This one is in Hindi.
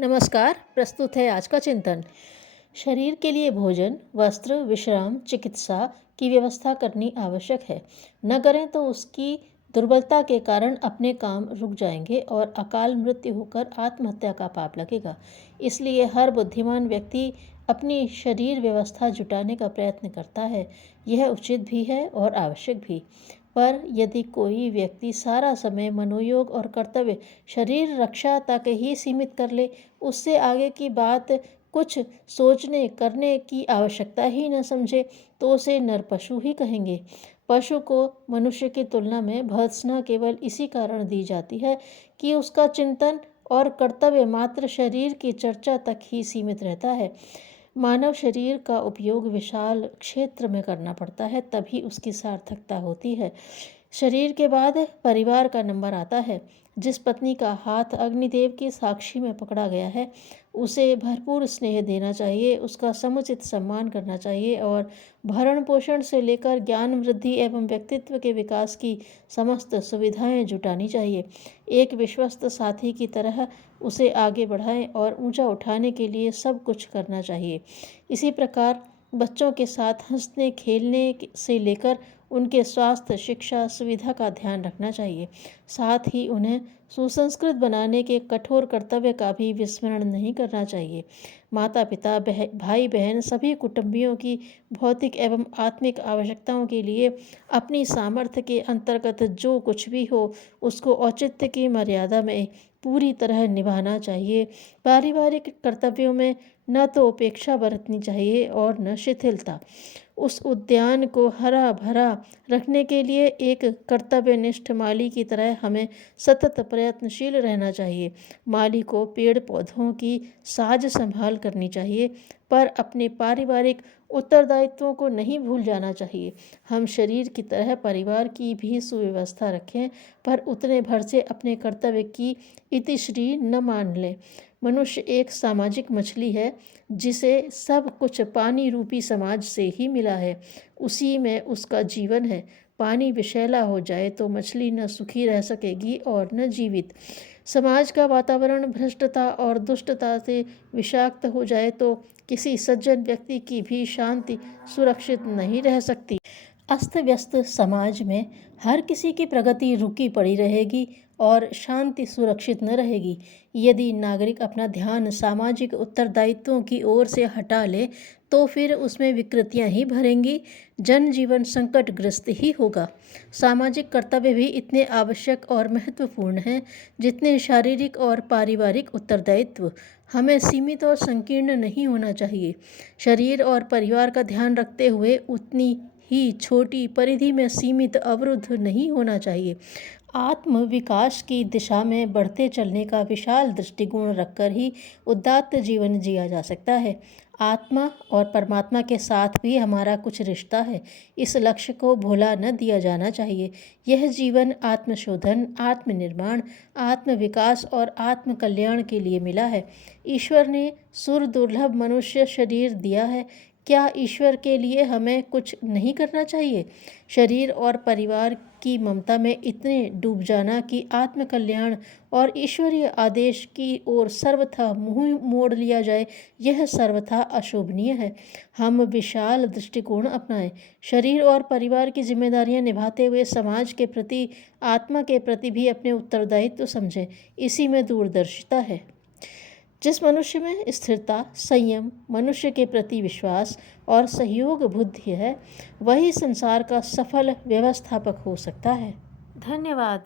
नमस्कार। प्रस्तुत है आज का चिंतन। शरीर के लिए भोजन, वस्त्र, विश्राम, चिकित्सा की व्यवस्था करनी आवश्यक है। न करें तो उसकी दुर्बलता के कारण अपने काम रुक जाएंगे और अकाल मृत्यु होकर आत्महत्या का पाप लगेगा। इसलिए हर बुद्धिमान व्यक्ति अपनी शरीर व्यवस्था जुटाने का प्रयत्न करता है। यह उचित भी है और आवश्यक भी। पर यदि कोई व्यक्ति सारा समय मनोयोग और कर्तव्य शरीर रक्षा तक ही सीमित कर ले, उससे आगे की बात कुछ सोचने करने की आवश्यकता ही न समझे, तो उसे नरपशु ही कहेंगे। पशु को मनुष्य की तुलना में भर्त्सना केवल इसी कारण दी जाती है कि उसका चिंतन और कर्तव्य मात्र शरीर की चर्चा तक ही सीमित रहता है। मानव शरीर का उपयोग विशाल क्षेत्र में करना पड़ता है, तभी उसकी सार्थकता होती है। शरीर के बाद परिवार का नंबर आता है। जिस पत्नी का हाथ अग्निदेव की साक्षी में पकड़ा गया है, उसे भरपूर स्नेह देना चाहिए, उसका समुचित सम्मान करना चाहिए और भरण पोषण से लेकर ज्ञान वृद्धि एवं व्यक्तित्व के विकास की समस्त सुविधाएं जुटानी चाहिए। एक विश्वस्त साथी की तरह उसे आगे बढ़ाएं और ऊंचा उठाने के लिए सब कुछ करना चाहिए। इसी प्रकार बच्चों के साथ हंसने खेलने से लेकर उनके स्वास्थ्य, शिक्षा, सुविधा का ध्यान रखना चाहिए। साथ ही उन्हें सुसंस्कृत बनाने के कठोर कर्तव्य का भी विस्मरण नहीं करना चाहिए। माता पिता, भाई बहन सभी कुटुंबियों की भौतिक एवं आत्मिक आवश्यकताओं के लिए अपनी सामर्थ्य के अंतर्गत जो कुछ भी हो, उसको औचित्य की मर्यादा में पूरी तरह निभाना चाहिए। पारिवारिक कर्तव्यों में न तो उपेक्षा बरतनी चाहिए और न शिथिलता। उस उद्यान को हरा भरा रखने के लिए एक कर्तव्यनिष्ठ माली की तरह हमें सतत प्रयत्नशील रहना चाहिए। माली को पेड़ पौधों की साज संभाल करनी चाहिए, पर अपने पारिवारिक उत्तरदायित्वों को नहीं भूल जाना चाहिए। हम शरीर की तरह परिवार की भी सुव्यवस्था रखें, पर उतने भर से अपने कर्तव्य की इतिश्री न मान लें। मनुष्य एक सामाजिक मछली है, जिसे सब कुछ पानी रूपी समाज से ही मिला है। उसी में उसका जीवन है। पानी विषैला हो जाए तो मछली न सुखी रह सकेगी और न जीवित। समाज का वातावरण भ्रष्टता और दुष्टता से विषाक्त हो जाए तो किसी सज्जन व्यक्ति की भी शांति सुरक्षित नहीं रह सकती। अस्त व्यस्त समाज में हर किसी की प्रगति रुकी पड़ी रहेगी और शांति सुरक्षित न रहेगी। यदि नागरिक अपना ध्यान सामाजिक उत्तरदायित्वों की ओर से हटा ले, तो फिर उसमें विकृतियां ही भरेंगी, जनजीवन संकटग्रस्त ही होगा। सामाजिक कर्तव्य भी इतने आवश्यक और महत्वपूर्ण हैं जितने शारीरिक और पारिवारिक उत्तरदायित्व। हमें सीमित और संकीर्ण नहीं होना चाहिए। शरीर और परिवार का ध्यान रखते हुए उतनी ही छोटी परिधि में सीमित अवरुद्ध नहीं होना चाहिए। आत्म विकास की दिशा में बढ़ते चलने का विशाल दृष्टिकोण रखकर ही उदात्त जीवन जिया जा सकता है। आत्मा और परमात्मा के साथ भी हमारा कुछ रिश्ता है। इस लक्ष्य को भुला न दिया जाना चाहिए। यह जीवन आत्मशोधन, आत्मनिर्माण, आत्मविकास और आत्म कल्याण के लिए मिला है। ईश्वर ने सुर दुर्लभ मनुष्य शरीर दिया है। क्या ईश्वर के लिए हमें कुछ नहीं करना चाहिए? शरीर और परिवार की ममता में इतने डूब जाना कि आत्मकल्याण और ईश्वरीय आदेश की ओर सर्वथा मुंह मोड़ लिया जाए, यह सर्वथा अशोभनीय है। हम विशाल दृष्टिकोण अपनाएं। शरीर और परिवार की जिम्मेदारियां निभाते हुए समाज के प्रति, आत्मा के प्रति भी अपने उत्तरदायित्व समझें। इसी में दूरदर्शिता है। जिस मनुष्य में स्थिरता, संयम, मनुष्य के प्रति विश्वास और सहयोग बुद्धि है, वही संसार का सफल व्यवस्थापक हो सकता है। धन्यवाद।